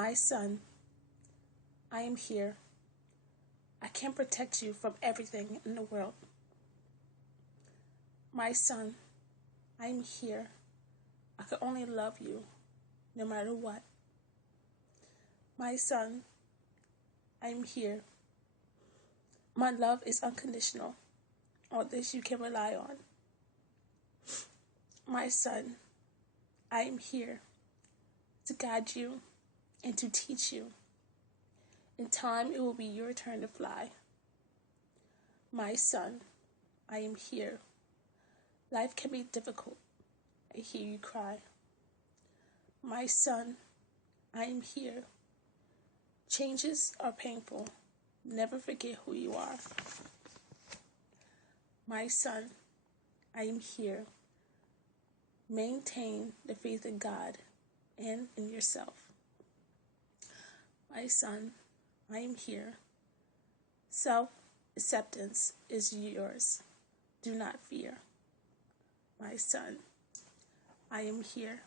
My son, I am here. I can protect you from everything in the world. My son, I am here. I can only love you no matter what. My son, I am here. My love is unconditional. On this you can rely on. My son, I am here to guide you and to teach you. In time, it will be your turn to fly. My son, I am here. Life can be difficult. I hear you cry. My son, I am here. Changes are painful. Never forget who you are. My son, I am here. Maintain the faith in God and in yourself. My son, I am here. Self-acceptance is yours. Do not fear. My son, I am here.